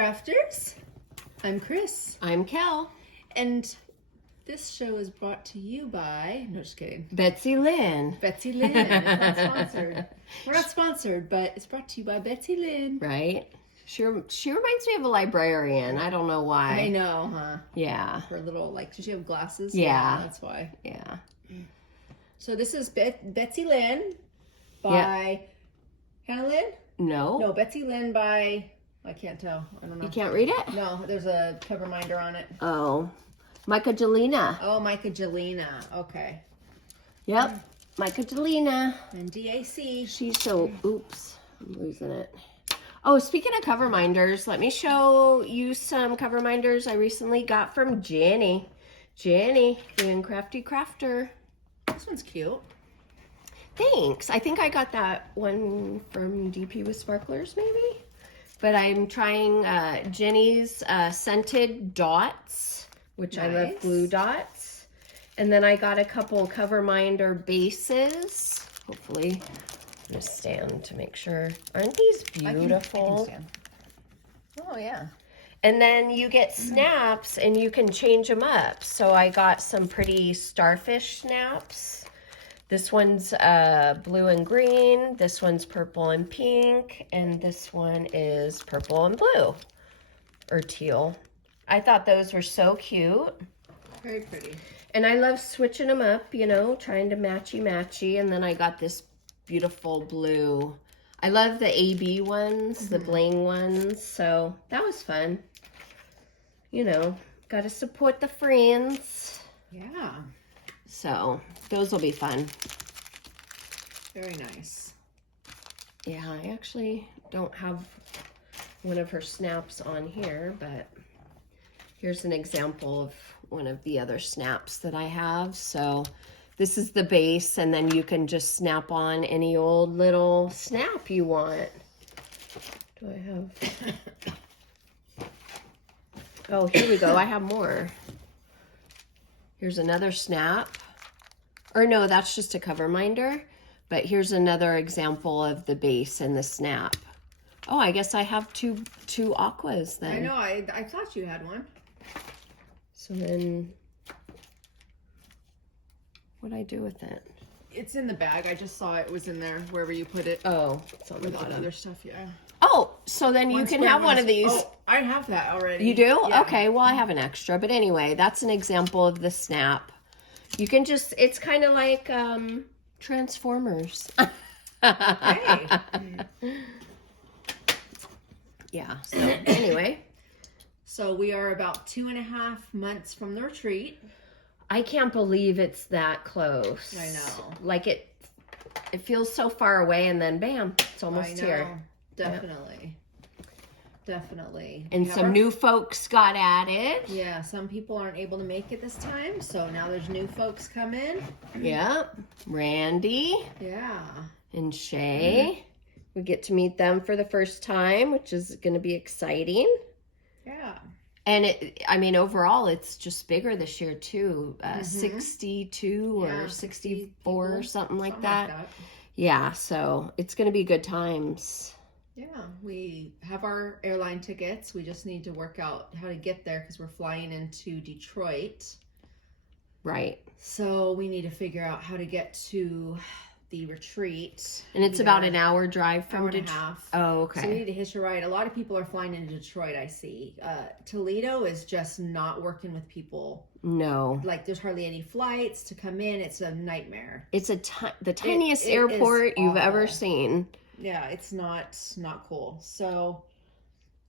Crafters. I'm Kris. I'm Kel. And this show is brought to you by, no, just kidding. Betsylynn. Betsylynn. It's not sponsored. We're not sponsored, but it's brought to you by Betsylynn. Right? She reminds me of a librarian. I don't know why. I know, huh? Yeah. Her little, like, does she have glasses? Yeah. That's why. Yeah. So this is Betsylynn by Hannah Lynn? No. No, Betsylynn by, I can't tell. I don't know. You can't read it? No, there's a Coverminder on it. Oh. Myka Jelina. Oh, Myka Jelina. Okay. Yep. Myka Jelina. And DAC. She's so, oops, I'm losing it. Oh, speaking of Coverminders, let me show you some Coverminders I recently got from Jenny. Jenny, doing Crafty Crafter. This one's cute. Thanks. I think I got that one from DP with Sparklers, maybe. But I'm trying Jenny's scented dots, which Nice. I love glue dots. And then I got a couple Coverminder bases. Hopefully, I'm gonna stand to make sure. Aren't these beautiful? I can stand. Oh, yeah. And then you get snaps and you can change them up. So I got some pretty starfish snaps. This one's blue and green. This one's purple and pink. And this one is purple and blue or teal. I thought those were so cute. Very pretty. And I love switching them up, you know, trying to matchy-matchy. And then I got this beautiful blue. I love the AB ones, the bling ones. So that was fun. You know, got to support the friends. Yeah. So those will be fun. Very nice. Yeah, I actually don't have one of her snaps on here, but here's an example of one of the other snaps that I have. So this is the base, and then you can just snap on any old little snap you want. Do I have... Oh, here we go. I have more. Here's another snap. Or no, that's just a Coverminder. But here's another example of the base and the snap. Oh, I guess I have two aquas then. I know. I thought you had one. So then, what'd I do with it? It's in the bag. I just saw it was in there wherever you put it. Oh, it's on the With that bottom. other stuff, yeah. Oh, so then you can have one of these. Oh, I have that already. You do? Yeah. Okay, well, I have an extra. But anyway, that's an example of the snap. You can just, it's kind of like Transformers. Hey. Yeah, so anyway. So we are about 2.5 months from the retreat. I can't believe it's that close. I know. Like it feels so far away, and then bam, it's almost here. Definitely. Definitely. And We have some our- new folks got added. Yeah, some people aren't able to make it this time, so now there's new folks come in. Yep. Randy Yeah. and Shay. We get to meet them for the first time, which is going to be exciting. Yeah. And I mean, overall, it's just bigger this year too. 62 Yeah, or 60 64 or people, something like that. Yeah, so it's going to be good times. Yeah, we have our airline tickets. We just need to work out how to get there because we're flying into Detroit. Right. So we need to figure out how to get to the retreat. And it's about an hour drive from hour and a Detroit. half. Oh, So we okay. need to hitch a ride. A lot of people are flying into Detroit, I see. Toledo is just not working with people. No. Like, there's hardly any flights to come in. It's a nightmare. It's the tiniest it airport is you've ever awful. seen. Yeah, it's not cool. So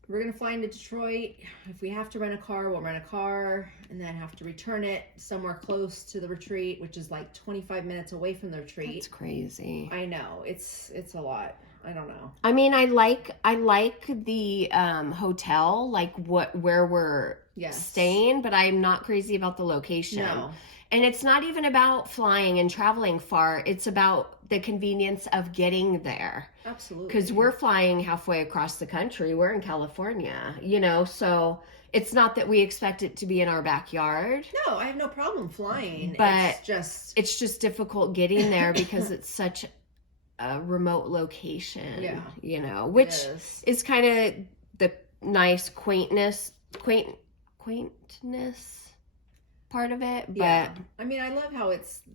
we're going to fly into Detroit. If we have to rent a car, we'll rent a car and then have to return it somewhere close to the retreat, which is like 25 minutes away from the retreat. It's crazy. I know. It's a lot. I don't know. I mean, I like the hotel, like where we're Yes. staying, but I'm not crazy about the location. No. And it's not even about flying and traveling far. It's about the convenience of getting there. Absolutely. Because we're flying halfway across the country. We're in California, you know, so it's not that we expect it to be in our backyard. No, I have no problem flying. But it's just difficult getting there because it's such a remote location, Yeah. you know, which is. is kind of the nice quaintness part of it, but I mean, I love how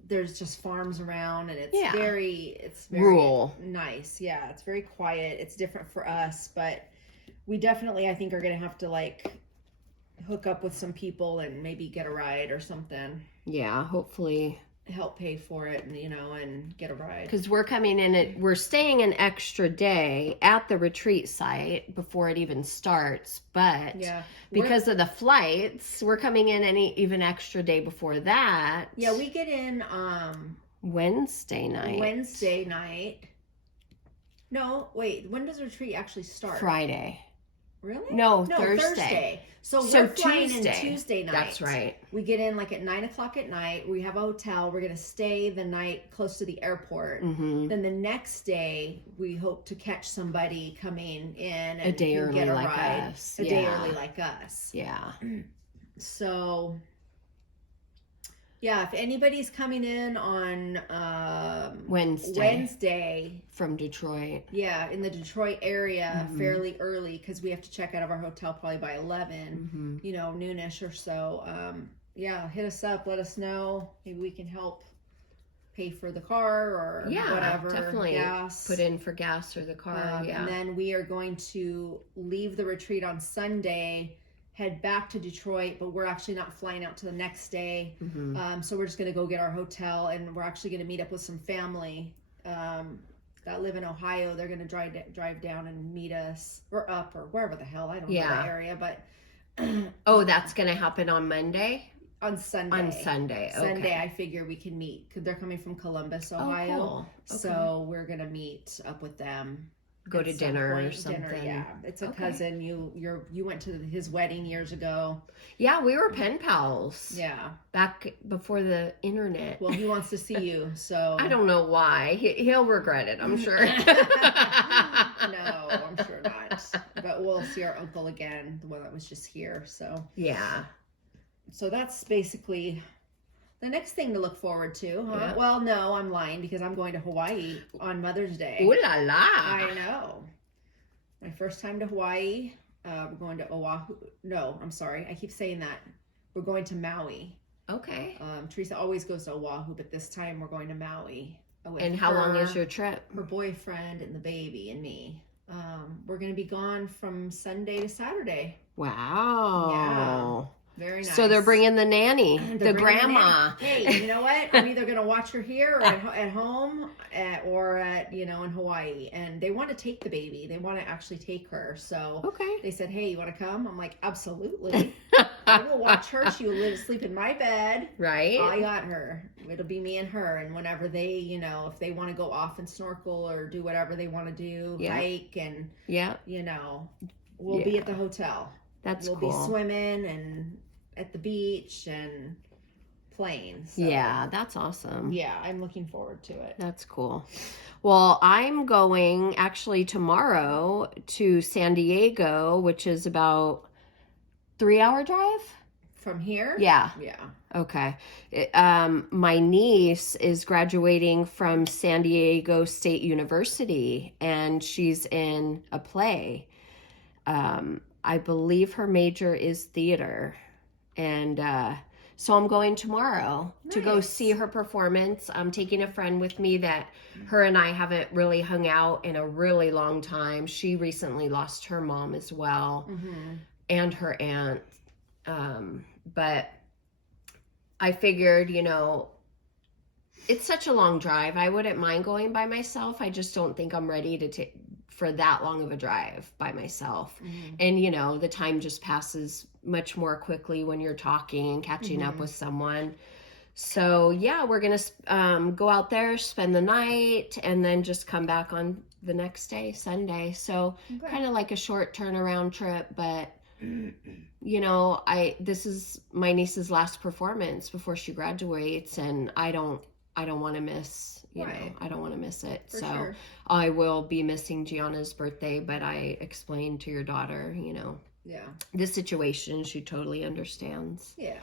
there's just farms around, and it's Yeah. very rural. nice. Yeah, it's very quiet. It's different for us, but we definitely, I think, are gonna have to like hook up with some people and maybe get a ride or something. Yeah, hopefully Help pay for it, and and get a ride. because we're coming in, we're staying an extra day at the retreat site before it even starts. But because of the flights, we're coming in even extra day before that. Yeah, we get in Wednesday night. No, wait. When does the retreat actually start? Friday. Really? No, Thursday. So we're flying in Tuesday night. That's right. We get in like at 9:00 at night. We have a hotel. We're gonna stay the night close to the airport. Mm-hmm. Then the next day, we hope to catch somebody coming in and a day early get a like ride. us. A day early like us. Yeah. So, yeah, if anybody's coming in on Wednesday from Detroit, in the Detroit area, fairly early, because we have to check out of our hotel probably by 11, noonish or so. Hit us up, let us know. Maybe we can help pay for the car or whatever. Definitely gas. Put in for gas or the car. And then we are going to leave the retreat on Sunday, head back to Detroit, but we're actually not flying out to the next day. So we're just going to go get our hotel, and we're actually going to meet up with some family that live in Ohio. They're going to drive down and meet us, or up, or wherever the hell, I don't know the area, but that's going to happen on Monday? On Sunday. On Sunday, okay. Sunday, I figure we can meet, because they're coming from Columbus, Ohio. Oh, cool. Okay. So we're going to meet up with them. Go to dinner or something. It's a cousin. You went to his wedding years ago. Yeah, we were pen pals. Yeah, back before the internet. Well, he wants to see you, so I don't know why. He'll regret it, I'm sure. No, I'm sure not. But we'll see our uncle again, the one that was just here. So so that's basically the next thing to look forward to, huh? Yeah. Well, no, I'm lying, because I'm going to Hawaii on Mother's Day. Ooh la la! I know. My first time to Hawaii. We're going to Oahu. No, I'm sorry. I keep saying that. We're going to Maui. Okay. Teresa always goes to Oahu, but this time we're going to Maui. And how long is your trip? Her boyfriend and the baby and me. We're going to be gone from Sunday to Saturday. Wow. Yeah. Very nice. So they're bringing the nanny, the grandma. Hey, you know what? I'm either going to watch her here or at home or at, in Hawaii. And they want to take the baby. They want to actually take her. So they said, hey, you want to come? I'm like, absolutely. I will watch her. She will sleep in my bed. Right. I got her. It'll be me and her. And whenever they, if they want to go off and snorkel or do whatever they want to do, hike and, we'll be at the hotel. We'll be swimming and at the beach and playing. So, yeah, that's awesome. Yeah, I'm looking forward to it. That's cool. Well, I'm going actually tomorrow to San Diego, which is about 3-hour drive. From here? Yeah. Yeah. Okay. My niece is graduating from San Diego State University, and she's in a play. I believe her major is theater. And so I'm going tomorrow to go see her performance. I'm taking a friend with me that her and I haven't really hung out in a really long time. She recently lost her mom as well, and her aunt. But I figured, it's such a long drive. I wouldn't mind going by myself. I just don't think I'm ready to for that long of a drive by myself. And, the time just passes much more quickly when you're talking and catching up with someone. So, we're going to go out there, spend the night, and then just come back on the next day, Sunday. So, kind of like a short turnaround trip, but this is my niece's last performance before she graduates, and I don't want to miss, I don't want to miss it. For sure. I will be missing Gianna's birthday, but I explained to your daughter, the situation. She totally understands. Yeah.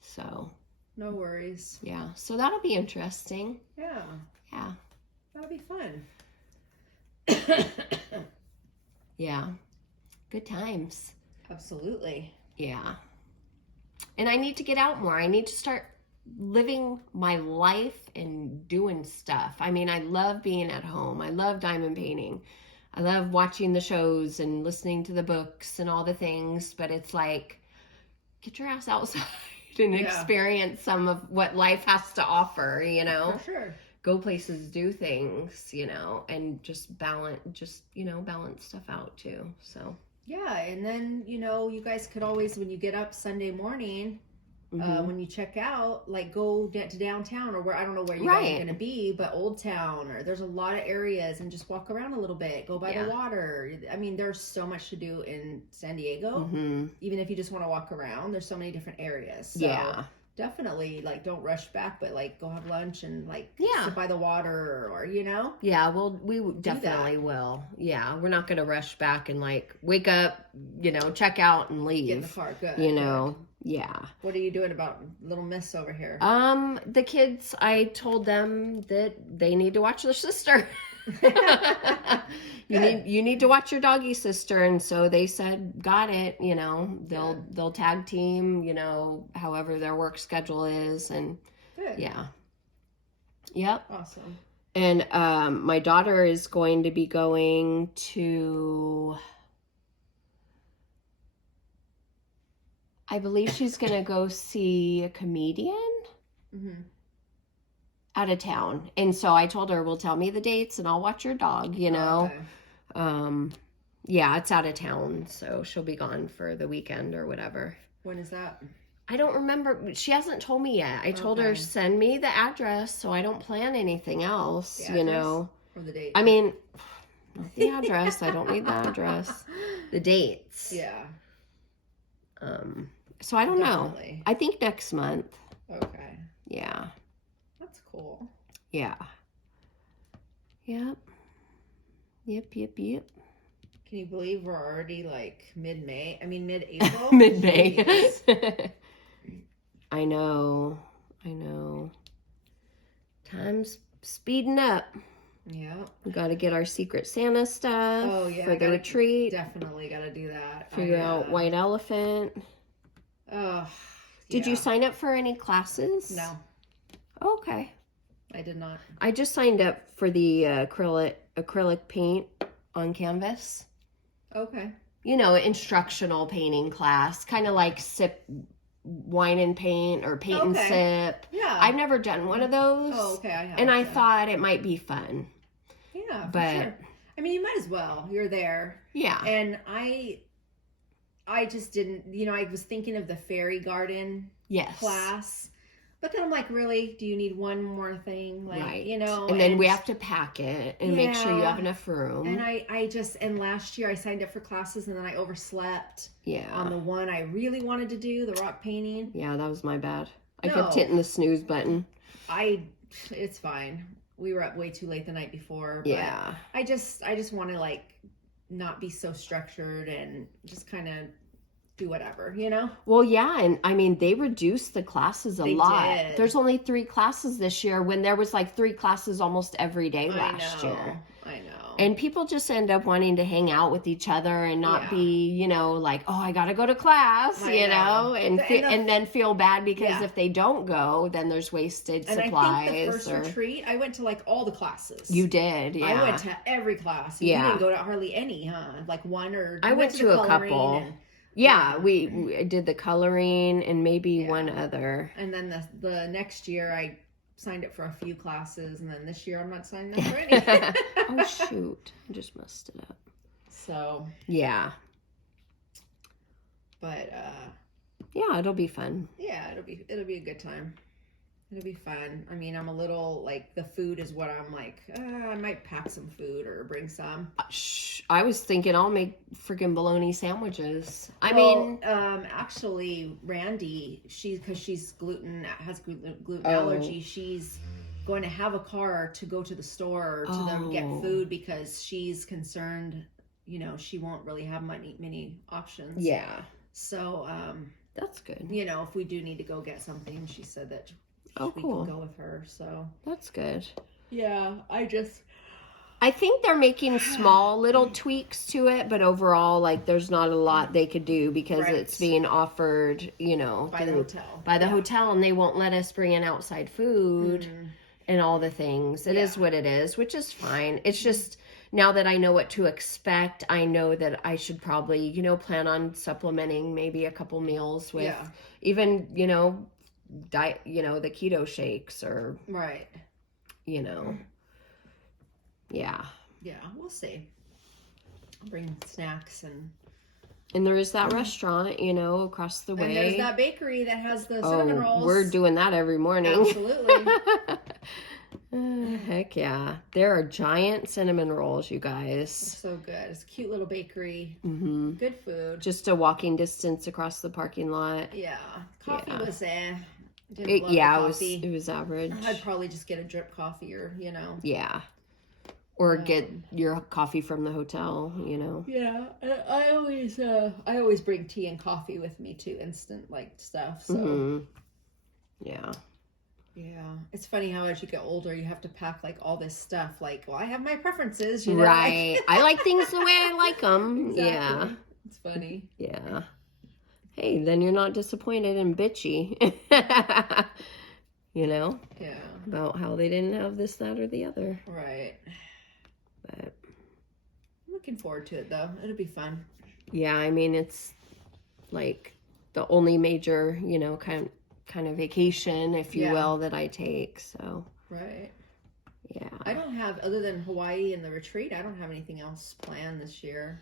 So. No worries. Yeah. So that'll be interesting. Yeah. Yeah. That'll be fun. Yeah. good times. Absolutely. Yeah. And I need to get out more. I need to start living my life and doing stuff. I mean, I love being at home. I love diamond painting. I love watching the shows and listening to the books and all the things, but it's like, get your ass outside and experience some of what life has to offer, you know? For sure. Go places, do things, you know, and just balance stuff out too. So. Yeah, and then, you know, you guys could always, when you get up Sunday morning, when you check out, like go to downtown or where, I don't know where you guys are going to be, but Old Town, or there's a lot of areas, and just walk around a little bit, go by the water. I mean, there's so much to do in San Diego. Even if you just want to walk around, there's so many different areas. So definitely, like, don't rush back, but like go have lunch and like sit by the water, or you know. Yeah, well, we definitely will. Yeah, we're not going to rush back and like wake up, you know, check out and leave. Get in the car, good. You know. Yeah. What are you doing about little miss over here? The kids, I told them that they need to watch their sister. you need to watch your doggy sister, and so they said, got it. You know, they'll tag team, you know, however their work schedule is, and Awesome. And my daughter is going to be going to, I believe she's going to go see a comedian out of town. And so I told her, well, tell me the dates and I'll watch your dog, you know. Yeah, it's out of town. So she'll be gone for the weekend or whatever. When is that? I don't remember. She hasn't told me yet. I told her, send me the address so I don't plan anything else, you know. Or the date? I mean, not the address. I don't need the address. The dates. Yeah. So I don't know. I think next month. Okay. Yeah. That's cool. Yeah. Yep. Yep. Can you believe we're already like mid-May? I mean, mid-April? Mid-May. I know. Time's speeding up. Yeah. We got to get our Secret Santa stuff for the retreat. Definitely got to do that. Figure out White Elephant. Did you sign up for any classes? No. Okay. I did not. I just signed up for the acrylic paint on canvas. Okay. You know, instructional painting class, kind of like sip wine and paint or paint and sip. Yeah. I've never done one of those. Oh, okay. I have. And I thought it might be fun. Yeah, but sure. I mean, you might as well. You're there. Yeah. And I just didn't, you know, I was thinking of the fairy garden class. But then I'm like, really? Do you need one more thing? Like, you know. And then we have to pack it and make sure you have enough room. And and last year I signed up for classes and then I overslept. Yeah. On the one I really wanted to do, the rock painting. Yeah, that was my bad. I kept hitting the snooze button. It's fine. We were up way too late the night before. But I just want to like not be so structured and just kind of do whatever, you know? Well, yeah, and I mean, they reduced the classes a lot. Did. There's only 3 classes this year when there was like 3 classes almost every day last year. I know. And people just end up wanting to hang out with each other and not be, you know, like, oh, I got to go to class, you know, and then feel bad because if they don't go, then there's wasted supplies. And I think the first retreat, I went to like all the classes. You did, yeah. I went to every class. You didn't go to hardly any, huh? Like one or... I went to a couple. We did the coloring and maybe one other. And then the next year I signed up for a few classes, and then this year I'm not signing up for any. Oh shoot, I just messed it up. So yeah, but yeah, it'll be fun. Yeah, it'll be a good time. It'll be fun. I mean, I'm a little like the food is what I'm like. I might pack some food or bring some. I was thinking I'll make freaking bologna sandwiches. Actually, Randy, because she's has gluten allergy. She's going to have a car to go to the store to them get food because she's concerned. You know, she won't really have many options. Yeah. So that's good. You know, if we do need to go get something, she said that. We cool. can go with her, so that's good. Yeah, I I think they're making small little tweaks to it, but overall, like, there's not a lot they could do because it's being offered, you know, by the hotel. By the hotel, and they won't let us bring in outside food and all the things. It is what it is, which is fine. It's just, now that I know what to expect, I know that I should probably, you know, plan on supplementing maybe a couple meals with even, you know, diet, you know, the keto shakes or, you know. Yeah, we'll see. I'll bring snacks and there is that restaurant, you know, across the way. And there's that bakery that has the cinnamon rolls. We're doing that every morning. Absolutely. Heck yeah. There are giant cinnamon rolls, you guys. It's so good. It's a cute little bakery. Good food. Just a walking distance across the parking lot. Yeah. Coffee was it was average. I'd probably just get a drip coffee or, you know. Yeah. Or get your coffee from the hotel, you know. Yeah, I always bring tea and coffee with me too, instant like stuff. So yeah, it's funny how as you get older, you have to pack like all this stuff. Like, well, I have my preferences, you know. Right. I like things the way I like them. Exactly. Yeah, it's funny. Yeah. Hey, then you're not disappointed and bitchy. You know. Yeah. About how they didn't have this, that, or the other. Right. But I'm looking forward to it though. It'll be fun. Yeah, I mean, it's like the only major, you know, kind of vacation, if you will, that I take. So right. Yeah. I don't have, other than Hawaii and the retreat, I don't have anything else planned this year.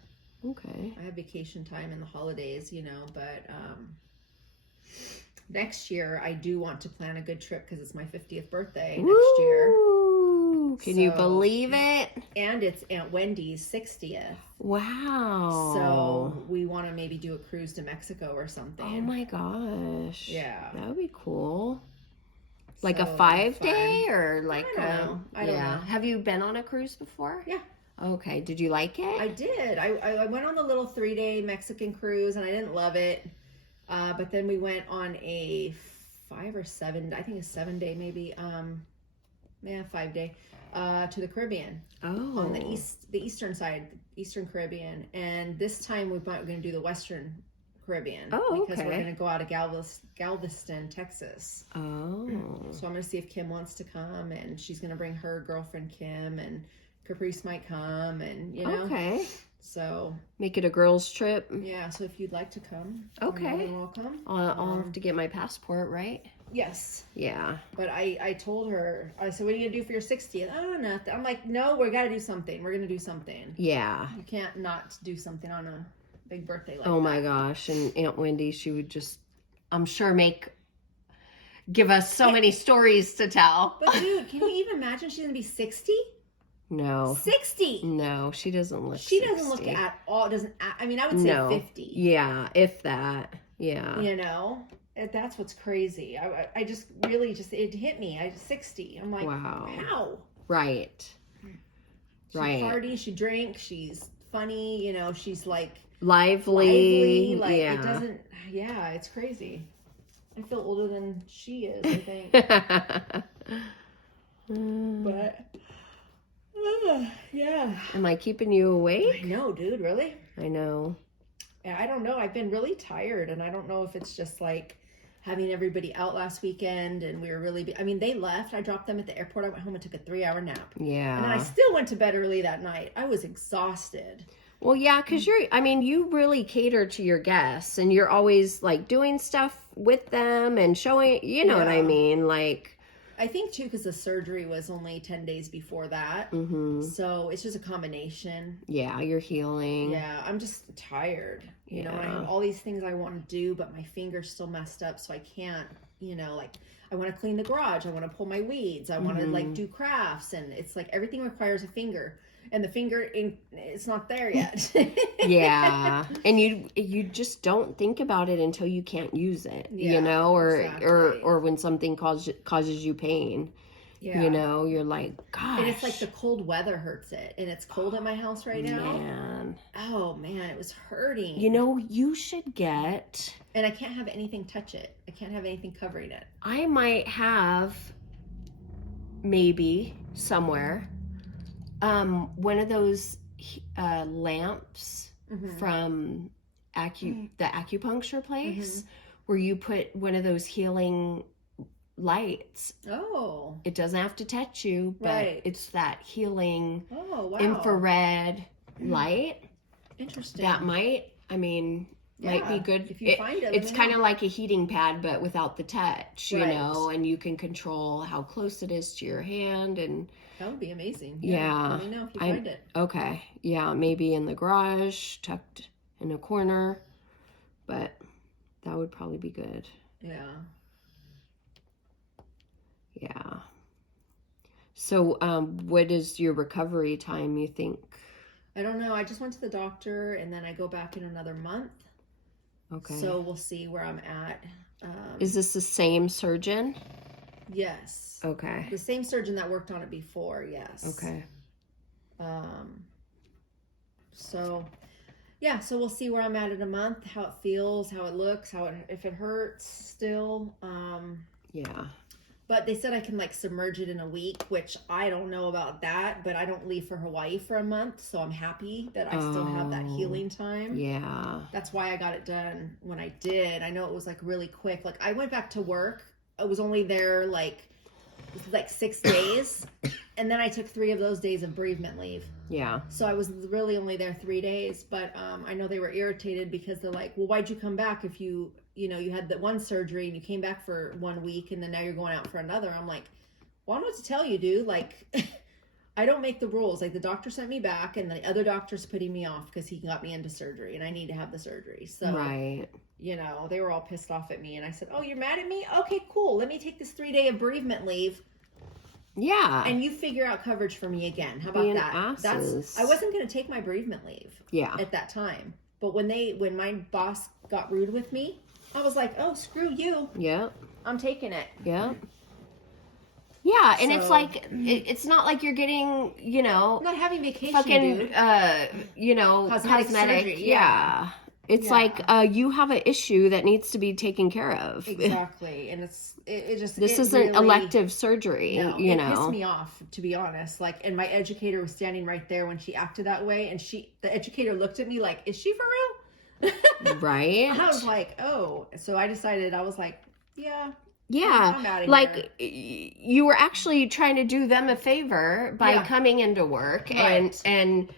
Okay. I have vacation time in the holidays, you know, but next year I do want to plan a good trip because it's my 50th birthday next year. Can you believe it? And it's Aunt Wendy's 60th. Wow. So we want to maybe do a cruise to Mexico or something. Oh my gosh. Yeah. That would be cool. Like a 5-day or like I don't know. Have you been on a cruise before? Yeah. Okay. Did you like it? I did. I went on the little 3-day Mexican cruise and I didn't love it. But then we went on a 5 or 7, I think a 7-day maybe, 5-day, to the Caribbean. Oh. On the eastern side, Eastern Caribbean. And this time we're going to do the Western Caribbean. Oh, because we're going to go out of Galveston, Texas. Oh. So I'm going to see if Kim wants to come, and she's going to bring her girlfriend Kim, and Caprice might come, and you know. Okay. So make it a girls' trip. Yeah. So if you'd like to come, okay, you're welcome. I'll have to get my passport, right? Yes. Yeah. But I told her, I said, what are you gonna do for your 60th? Oh, nothing. I'm like, no, we gotta do something. We're gonna do something. Yeah. You can't not do something on a big birthday like that. Oh my gosh! And Aunt Wendy, she would just, I'm sure, give us so many stories to tell. But dude, can you even imagine she's gonna be 60? No. 60. No, she doesn't look. She doesn't look at all. I mean, I would say 50. Yeah, if that. Yeah. You know, that's what's crazy. I just really it hit me. 60. I'm like, wow. How? Right. She parties. She drinks. She's funny. You know, she's like lively. Like yeah. It doesn't. Yeah, it's crazy. I feel older than she is, I think. But. Yeah. Am I keeping you awake? I know, dude. Really? I know. Yeah, I don't know. I've been really tired, and I don't know if it's just like having everybody out last weekend, and we were really. I mean, they left. I dropped them at the airport. I went home and took a 3-hour nap. Yeah. And then I still went to bed early that night. I was exhausted. Well, yeah, because you really cater to your guests, and you're always like doing stuff with them and showing. You know what I mean, like. I think too, because the surgery was only 10 days before that. Mm-hmm. So it's just a combination. Yeah, you're healing. Yeah, I'm just tired. You know, I have all these things I want to do, but my finger's still messed up, so I can't, you know, like I want to clean the garage. I want to pull my weeds. I want to like do crafts, and it's like everything requires a finger. And the finger, it's not there yet. Yeah, and you just don't think about it until you can't use it, you know, or when something causes you pain. Yeah. You know, you're like, gosh. And it's like the cold weather hurts it, and it's cold at my house right now. Man. Oh man, it was hurting. You know, you should get. And I can't have anything touch it. I can't have anything covering it. I might have maybe somewhere One of those lamps from the acupuncture place where you put one of those healing lights. Oh. It doesn't have to touch you, but it's that healing infrared light. Interesting. That might be good. If you find it, it's kind of like a heating pad, but without the touch, you know, and you can control how close it is to your hand. And that would be amazing. Yeah. Let me know if you find it. Okay. Yeah, maybe in the garage, tucked in a corner, but that would probably be good. Yeah. Yeah. So, what is your recovery time, you think? I don't know. I just went to the doctor, and then I go back in another month. Okay. So we'll see where I'm at. Is this the same surgeon? Yes. Okay. The same surgeon that worked on it before, yes. Okay. So, yeah, so we'll see where I'm at in a month, how it feels, how it looks, if it hurts still. Yeah. But they said I can like submerge it in a week, which I don't know about that, but I don't leave for Hawaii for a month, so I'm happy that I still have that healing time. Yeah. That's why I got it done when I did. I know it was like really quick. Like I went back to work. I was only there like 6 days, and then I took 3 of those days of bereavement leave. Yeah. So I was really only there 3 days, but I know they were irritated because they're like, well, why'd you come back if you had that one surgery and you came back for 1 week and then now you're going out for another? I'm like, well, I don't know what to tell you, dude. Like, I don't make the rules. Like the doctor sent me back and the other doctor's putting me off because he got me into surgery and I need to have the surgery. So, right. They were all pissed off at me and I said, oh, you're mad at me? Okay, cool. Let me take this 3-day of bereavement leave. Yeah. And you figure out coverage for me again. How about that? Asses. I wasn't going to take my bereavement leave. Yeah. At that time. But when my boss got rude with me, I was like, oh, screw you. Yeah. I'm taking it. Yeah. Yeah, and it's like, it's not like you're getting, I'm not having vacation, fucking, dude. Cosmetic surgery. Yeah. It's like, you have an issue that needs to be taken care of. Exactly. And this isn't really, elective surgery, no, it pissed me off, to be honest. Like, and my educator was standing right there when she acted that way, and the educator looked at me like, is she for real? Right. I was like, oh. So I decided, I was like, yeah. Yeah, I'm outta like you were actually trying to do them a favor by coming into work, and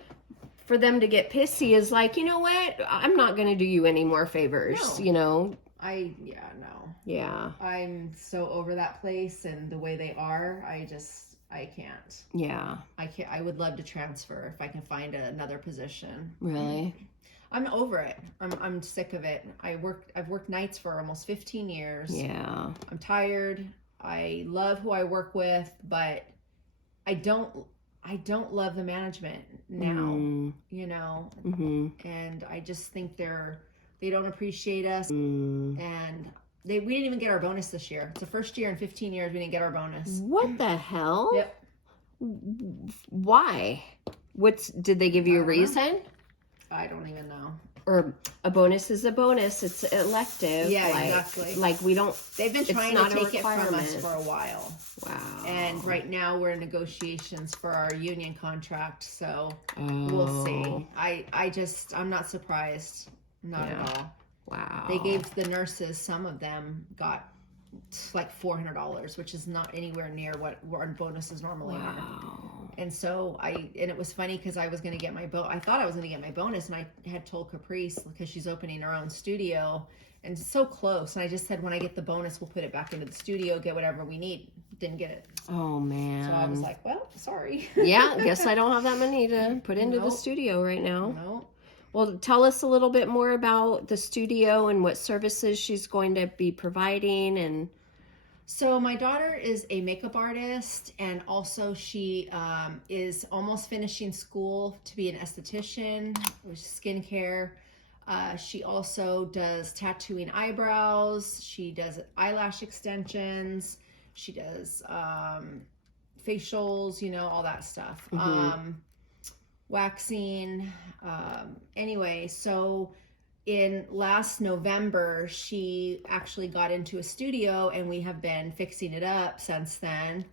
for them to get pissy is like, you know what? I'm not going to do you any more favors. No. No. Yeah. I'm so over that place and the way they are. I can't. Yeah. I can't. I would love to transfer if I can find another position. Really? I'm over it. I'm sick of it. I've worked nights for almost 15 years. Yeah. I'm tired. I love who I work with, but I don't love the management now, and I just think they don't appreciate us, and we didn't even get our bonus this year. It's the first year in 15 years we didn't get our bonus. What the hell? Yep. Why? Did they give you a reason? I don't even know. Or a bonus is a bonus. It's elective. Yeah, exactly. Like we don't. They've been trying to take it from us for a while. Wow. And right now we're in negotiations for our union contract, so we'll see. I'm not surprised. Not at all. Wow. They gave the nurses, some of them got like $400, which is not anywhere near what our bonuses normally are. And so it was funny because I was going to get I thought I was going to get my bonus, and I had told Caprice, because she's opening her own studio and so close. And I just said, when I get the bonus, we'll put it back into the studio, get whatever we need. Didn't get it. Oh, man. So I was like, well, sorry. Yeah, guess I don't have that money to put into the studio right now. No. Well, tell us a little bit more about the studio and what services she's going to be providing. And so my daughter is a makeup artist, and also she is almost finishing school to be an esthetician, which is skincare. She also does tattooing eyebrows. She does eyelash extensions. She does facials, all that stuff. Waxing. Anyway, so in last November, she actually got into a studio, and we have been fixing it up since then.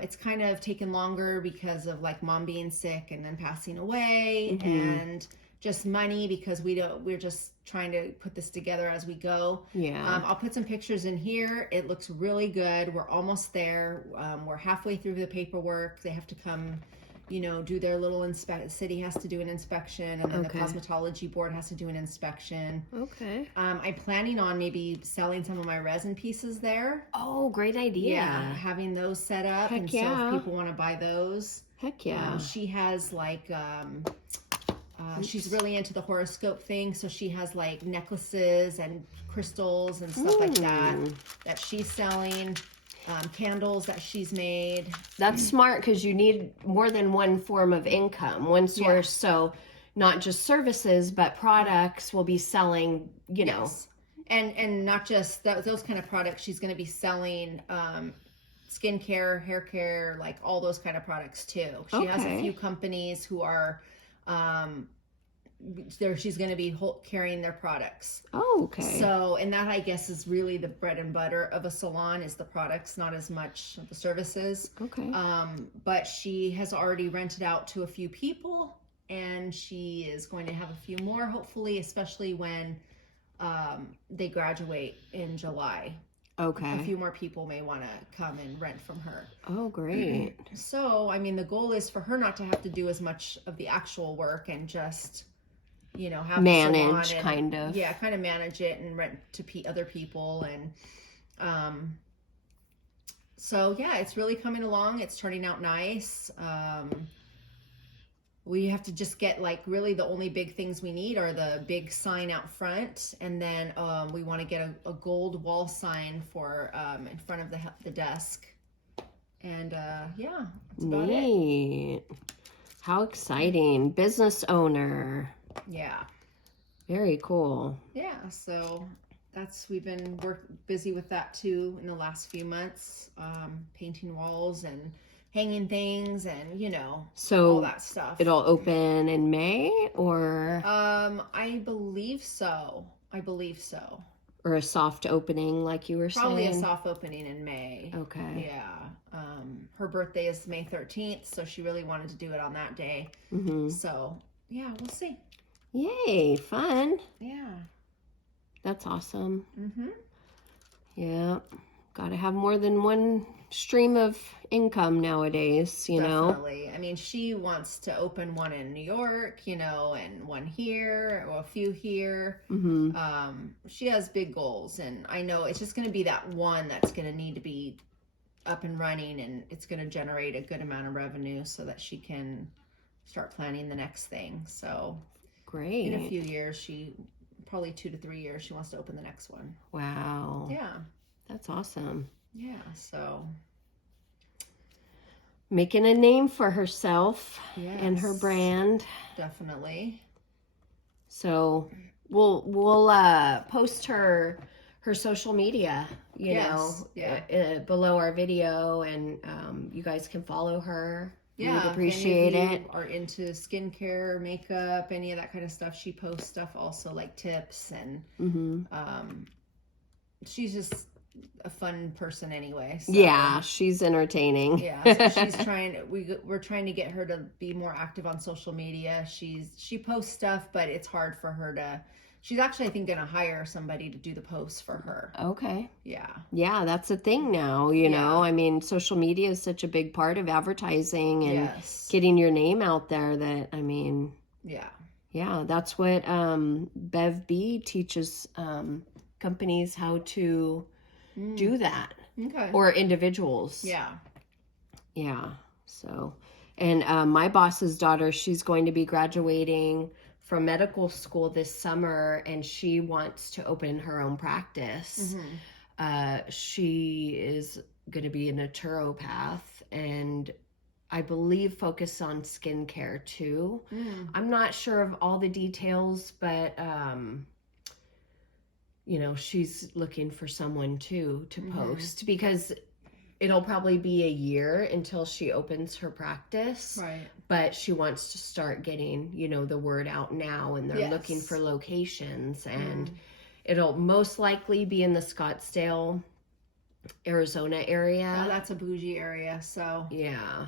It's kind of taken longer because of like mom being sick and then passing away, Mm-hmm. and just money because we're just trying to put this together as we go. Yeah. I'll put some pictures in here. It looks really good. We're almost there. We're halfway through the paperwork. They have to come, do their little the city has to do an inspection, and then Okay. the cosmetology board has to do an inspection. Okay. I'm planning on maybe selling some of my resin pieces there. Oh, great idea. Yeah, having those set up. Heck and yeah. so if people want to buy those. Heck yeah. She has like, she's really into the horoscope thing. So she has like necklaces and crystals and stuff like that she's selling. Candles that she's made. That's smart because you need more than one form of income, one source. So not just services, but products will be selling, Yes. And not just those kind of products. She's going to be selling skincare, hair care, like all those kind of products too. She has a few companies who are she's going to be carrying their products. Oh, okay. So, and that I guess is really the bread and butter of a salon, is the products, not as much of the services. Okay. But she has already rented out to a few people, and she is going to have a few more, hopefully, especially when they graduate in July. Okay. A few more people may want to come and rent from her. Oh, great. So, I mean, the goal is for her not to have to do as much of the actual work and just, have manage, and, kind of. Yeah, kind of manage it and rent to other people. And so, yeah, it's really coming along. It's turning out nice. We have to just get, like, really the only big things we need are the big sign out front. And then we want to get a gold wall sign for in front of the desk. And, yeah, that's about Neat. How exciting. Business owner. Yeah. Very cool. Yeah, so we've been busy with that too in the last few months, painting walls and hanging things and, So all that stuff. It'll open in May or? I believe so. Or a soft opening like you were Probably saying? a soft opening in May. Okay. Yeah. Her birthday is May 13th, so she really wanted to do it on that day. Mm-hmm. So, yeah, we'll see. Yay, fun. Yeah. That's awesome. Mm-hmm. Yeah. Got to have more than one stream of income nowadays, know? Definitely. I mean, she wants to open one in New York, and one here or a few here. Mm-hmm. She has big goals, and I know it's just going to be that one that's going to need to be up and running, and it's going to generate a good amount of revenue so that she can start planning the next thing. So great. In a few years, probably 2 to 3 years, she wants to open the next one. Wow. Yeah. That's awesome. Yeah. So making a name for herself and her yes, brand. Definitely. So we'll post her social media, below our video, and you guys can follow her. Yeah, we'd appreciate if any of it. you are into skincare, makeup, any of that kind of stuff. She posts stuff also, like tips, and she's just a fun person anyway. So, yeah, she's entertaining. Yeah, so she's we're trying to get her to be more active on social media. She posts stuff, but it's hard for her to. She's actually, I think, going to hire somebody to do the posts for her. Okay. Yeah. Yeah, that's a thing now, know. I mean, social media is such a big part of advertising and getting your name out there that, I mean... Yeah. Yeah, that's what Bev B teaches companies how to do that. Okay. Or individuals. Yeah. Yeah. So, and my boss's daughter, she's going to be graduating from medical school this summer, and she wants to open her own practice. She is going to be a naturopath, and I believe focus on skincare too. I'm not sure of all the details, but she's looking for someone to post, because it'll probably be a year until she opens her practice. Right. But she wants to start getting, the word out now, and they're looking for locations, and it'll most likely be in the Scottsdale Arizona area. Oh, that's a bougie area, so Yeah.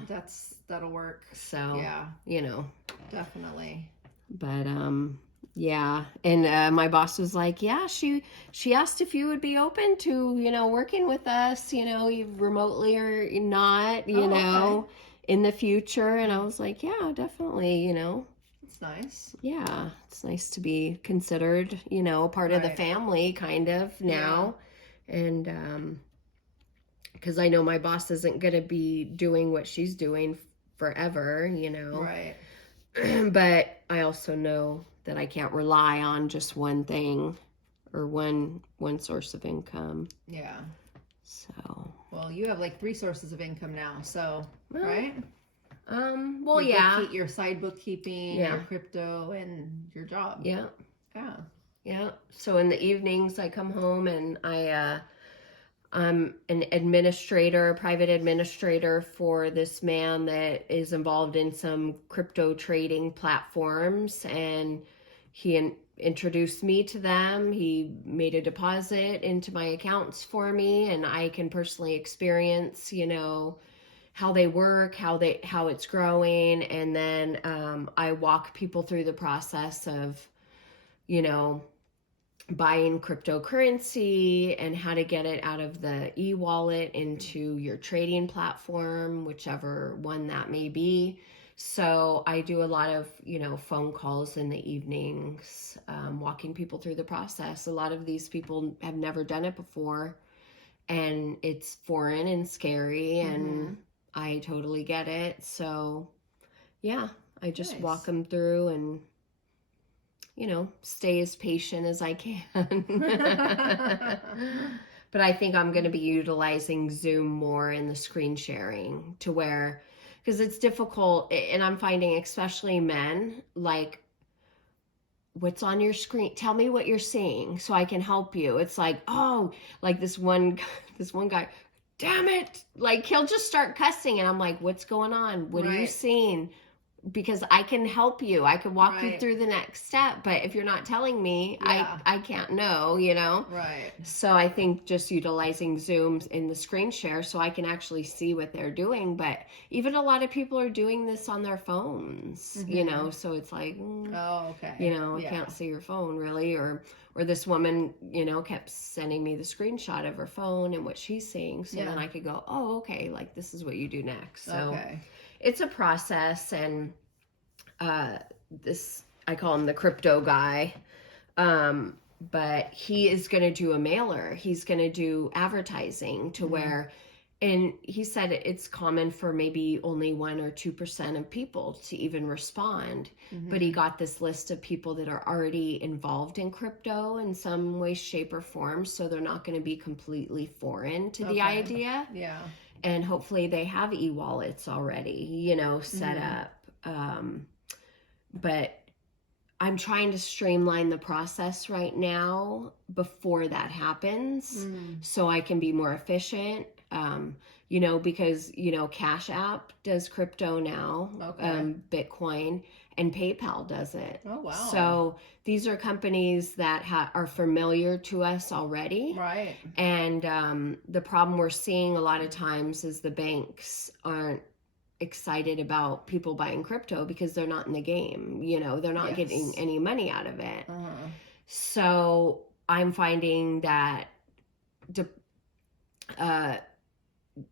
that'll work. So, yeah, you know. definitely. But yeah, and my boss was like, yeah, she asked if you would be open to, you know, working with us, you know, remotely or not, you know, okay. in the future. And I was like, yeah, definitely, you know. It's nice. Yeah, it's nice to be considered, you know, a part of the family kind of now. And because I know my boss isn't going to be doing what she's doing forever, you know. Right. But I also know that I can't rely on just one thing or one source of income. Yeah. So. Well, you have like 3 sources of income now, so Well, right? Well, yeah. Your side bookkeeping, your crypto, and your job. Yeah. Yeah. Yeah. So in the evenings, I come home and I'm an administrator, a private administrator for this man that is involved in some crypto trading platforms, and he introduced me to them. He made a deposit into my accounts for me, and I can personally experience, you know, how they work, how it's growing, and then I walk people through the process of, you know, buying cryptocurrency and how to get it out of the e-wallet into your trading platform, whichever one that may be. So I do a lot of, you know, phone calls in the evenings, walking people through the process. A lot of these people have never done it before, and it's foreign and scary, and I totally get it. So yeah, I just walk them through and, you know, stay as patient as I can. But I think I'm going to be utilizing Zoom more in the screen sharing to where, because it's difficult, and I'm finding especially men, like, what's on your screen? Tell me what you're seeing so I can help you. It's like, oh, like this one guy, damn it. Like, he'll just start cussing, and I'm like, what's going on? What are you seeing? Because I can help you. I can walk you through the next step. But if you're not telling me, I can't know, you know? Right. So I think just utilizing Zooms in the screen share so I can actually see what they're doing. But even a lot of people are doing this on their phones, you know? So it's like, oh, okay. You know, I can't see your phone really. Or this woman, you know, kept sending me the screenshot of her phone and what she's seeing. So then I could go, oh, okay, like this is what you do next. So it's a process, and this, I call him the crypto guy, but he is going to do a mailer. He's going to do advertising to where, and he said it's common for maybe only 1 or 2% of people to even respond. But he got this list of people that are already involved in crypto in some way, shape, or form. So they're not going to be completely foreign to the idea. Yeah. And hopefully they have e-wallets already, you know, set up. But I'm trying to streamline the process right now before that happens so I can be more efficient, you know, because, you know, Cash App does crypto now, Bitcoin, and PayPal does it. Oh, wow. So these are companies that are familiar to us already. Right. And the problem we're seeing a lot of times is the banks aren't excited about people buying crypto because they're not in the game. You know, they're not getting any money out of it. So I'm finding that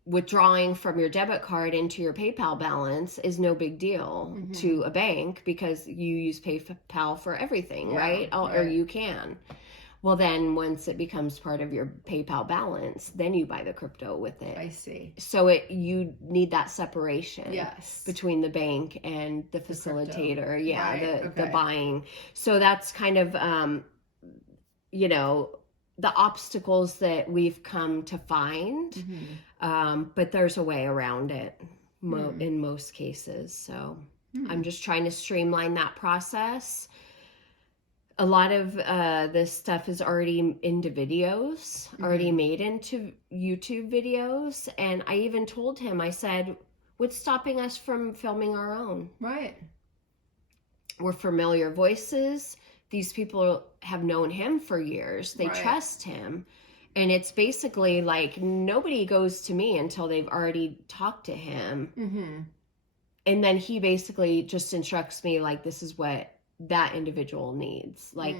withdrawing from your debit card into your PayPal balance is no big deal to a bank because you use PayPal for everything, right? Or you can. Well, then once it becomes part of your PayPal balance, then you buy the crypto with it. I see. So you need that separation between the bank and the facilitator. The buying. So that's kind of, you know, the obstacles that we've come to find. But there's a way around it in most cases. So I'm just trying to streamline that process. A lot of this stuff is already into videos, already made into YouTube videos. And I even told him, I said, what's stopping us from filming our own? Right. We're familiar voices. These people have known him for years. They trust him. And it's basically like nobody goes to me until they've already talked to him. Mm-hmm. And then he basically just instructs me, like, this is what that individual needs. Like,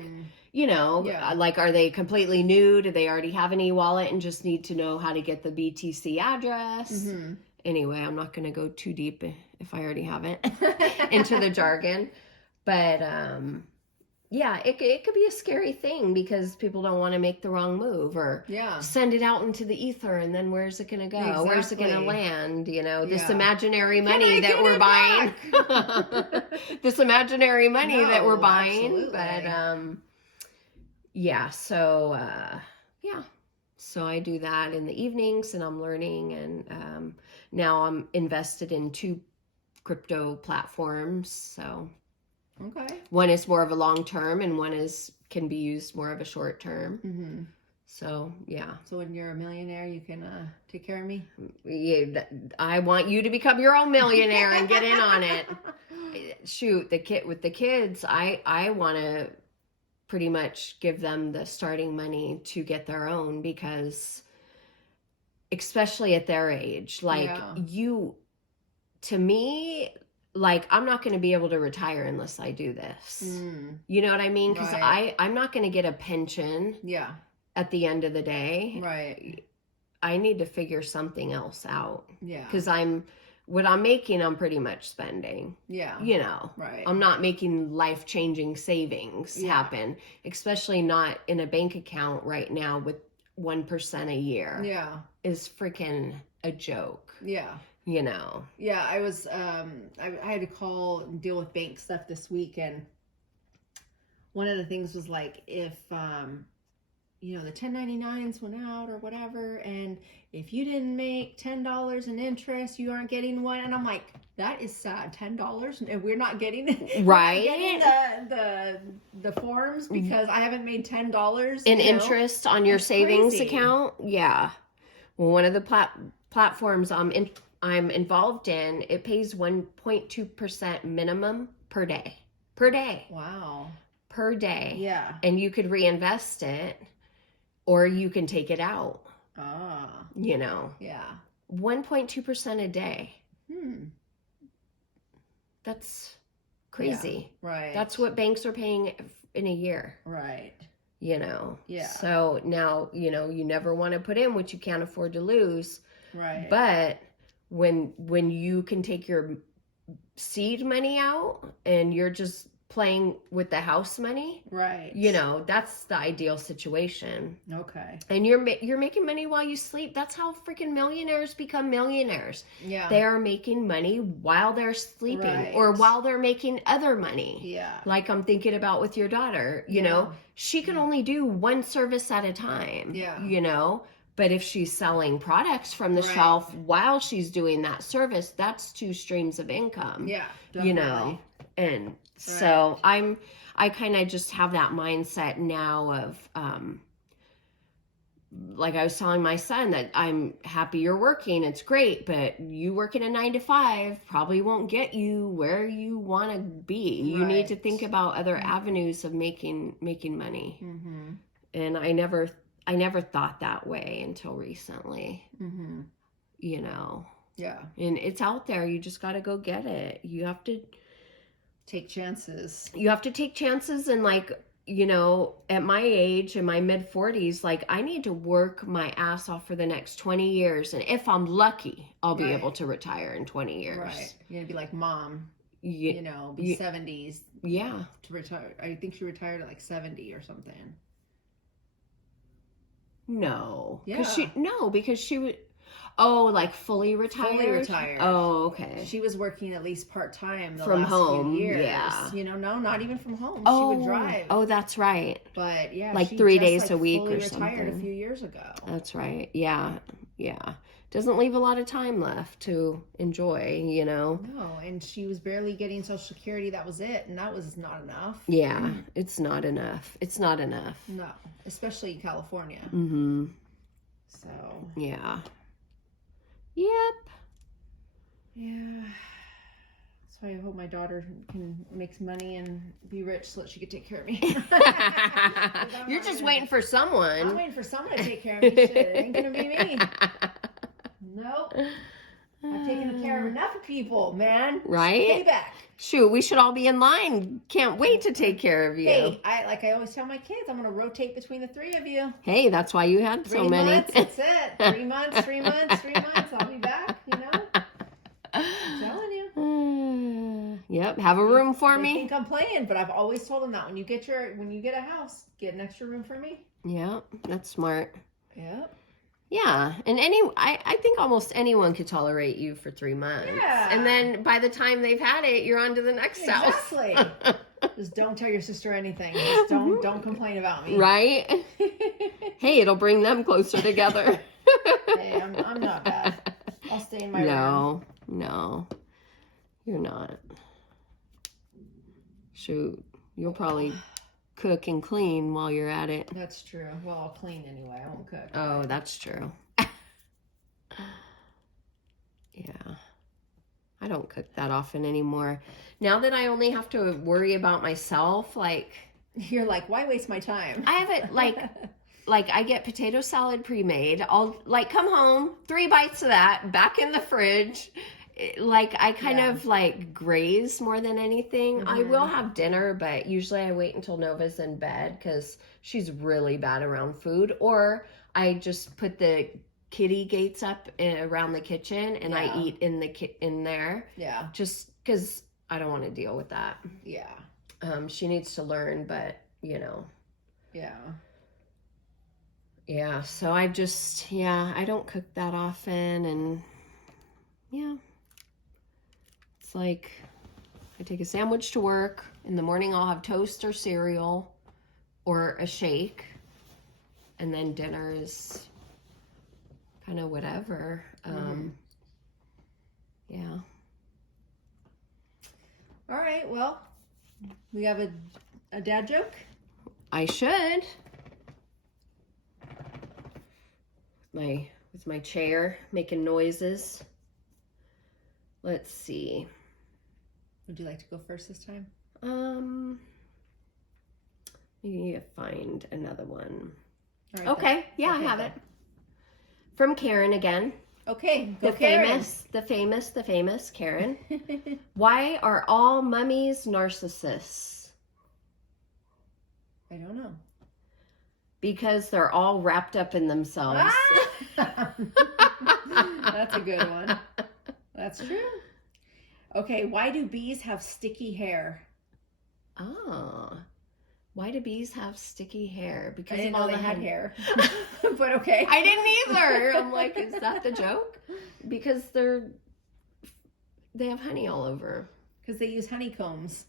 like, are they completely new? Do they already have an e-wallet and just need to know how to get the BTC address? Mm-hmm. Anyway, I'm not going to go too deep if I already haven't into the jargon. But, yeah, it could be a scary thing because people don't want to make the wrong move or send it out into the ether, and then where's it going to go? Exactly. Where's it going to land? This imaginary money that we're buying. This imaginary money that we're buying. Absolutely. But so I do that in the evenings, and I'm learning, and now I'm invested in 2 crypto platforms, so okay. One is more of a long term, and one can be used more of a short term. Mm-hmm. So yeah. So when you're a millionaire, you can take care of me. Yeah, I want you to become your own millionaire and get in on it. Shoot, with the kids, I want to pretty much give them the starting money to get their own, because especially at their age, like to me, like, I'm not going to be able to retire unless I do this. You know what I mean? Because I'm not going to get a pension at the end of the day. Right. I need to figure something else out. Yeah. Because what I'm making, I'm pretty much spending. Yeah. Right. I'm not making life-changing savings happen, especially not in a bank account right now with 1% a year. Yeah. Is freaking a joke. Yeah. Yeah, I was I had to call and deal with bank stuff this week, and one of the things was like, if the 1099s went out or whatever, and if you didn't make $10 in interest, you aren't getting one. And I'm like, that is sad. $10, and we're not getting it. Right. Getting the forms because I haven't made $10 in interest on your savings account. Yeah. Well, one of the platforms I'm involved in, it pays 1.2% minimum per day. Wow. Per day. Yeah. And you could reinvest it, or you can take it out. Ah. Yeah. 1.2% a day. That's crazy. Yeah. Right. That's what banks are paying in a year. Right. Yeah. So now, you never want to put in what you can't afford to lose. Right. But when you can take your seed money out and you're just playing with the house money, right? That's the ideal situation. Okay. And you're making money while you sleep. That's how freaking millionaires become millionaires. Yeah. They are making money while they're sleeping, or while they're making other money. Yeah. Like I'm thinking about with your daughter, she can only do one service at a time. Yeah. But if she's selling products from the shelf while she's doing that service, that's 2 streams of income. Yeah, definitely. And so I kind of just have that mindset now of, like I was telling my son, that I'm happy you're working. It's great, but you working a 9 to 5 probably won't get you where you want to be. You need to think about other avenues of making money. Mm-hmm. And I never thought that way until recently. Mm-hmm. Yeah. And it's out there. You just got to go get it. You have to take chances. And like, at my age, in my mid 40s, like I need to work my ass off for the next 20 years. And if I'm lucky, I'll be able to retire in 20 years. Right. You're going to be like mom, be 70s. Yeah. To retire. I think she retired at like 70 or something. No. Yeah. Because she would. Oh, like fully retired? Fully retired. Oh, okay. She was working at least part-time from last home. Few years. Yeah. No, not even from home. Oh, she would drive. Oh, that's right. But yeah, like 3 days a week or something. Retired a few years ago. That's right. Yeah. Yeah. Doesn't leave a lot of time left to enjoy, No, and she was barely getting Social Security. That was it, and that was not enough. Yeah, it's not enough. It's not enough. No, especially in California. Mm-hmm. So. Yeah. Yep. Yeah. why I hope my daughter can make money and be rich so that she can take care of me. You're just waiting for someone. I'm waiting for someone to take care of me. Shit, it ain't gonna be me. Nope. I've taken care of enough of people, man. Right? Payback. Shoot, we should all be in line. Can't wait to take care of you. Hey, I always tell my kids, I'm gonna rotate between the three of you. Hey, that's why you had so 3 many. months, that's it. 3 months, 3 months, 3 months. I'll be back, you know? I'm telling you. Yep, have a room for They me. think I'm playing, but I've always told them that when you get a house, get an extra room for me. Yep, that's smart. Yep. Yeah, and I think almost anyone could tolerate you for 3 months. Yeah. And then by the time they've had it, you're on to the next house. Exactly. Just don't tell your sister anything. Just don't complain about me. Right? Hey, it'll bring them closer together. Hey, I'm not bad. I'll stay in my room. No, you're not. Shoot, you'll probably cook and clean while you're at it. That's true. Well, I'll clean anyway. I won't cook. Oh, that's true. Yeah. I don't cook that often anymore. Now that I only have to worry about myself, like... You're like, why waste my time? I have it, like I get potato salad pre-made. I'll, like, come home, 3 bites of that, back in the fridge. Like, I kind of, like, graze more than anything. Mm-hmm. I will have dinner, but usually I wait until Nova's in bed because she's really bad around food. Or I just put the kitty gates up around the kitchen and I eat in there. Yeah. Just because I don't want to deal with that. Yeah. She needs to learn, but, you know. Yeah. Yeah, so I just, I don't cook that often, and, it's like, I take a sandwich to work. In the morning, I'll have toast or cereal or a shake, and then dinner is kind of whatever. Yeah. All right, well, we have a dad joke? I should. With my chair making noises. Let's see. Would you like to go first this time? You need to find another one. All right, Okay, I have it. From Karen again. Okay, go The Karen. famous Karen. Why are all mummies narcissists? I don't know. Because they're all wrapped up in themselves. Ah! That's a good one. That's true. Okay, why do bees have sticky hair? Oh. Why do bees have sticky hair? Because I didn't of all know they the had honey. hair. But okay. I didn't either. I'm like, is that the joke? Because they have honey all over. Because they use honeycombs.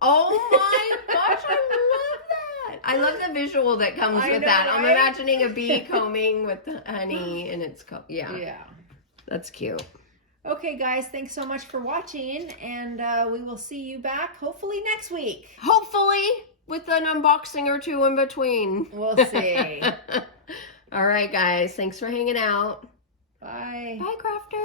Oh my gosh, I love that. I love the visual that comes with that. I'm right? imagining a bee combing with the honey and it's Yeah. That's cute. Okay, guys, thanks so much for watching, and we will see you back hopefully next week. Hopefully with an unboxing or two in between. We'll see. All right, guys. Thanks for hanging out. Bye. Bye, crafters.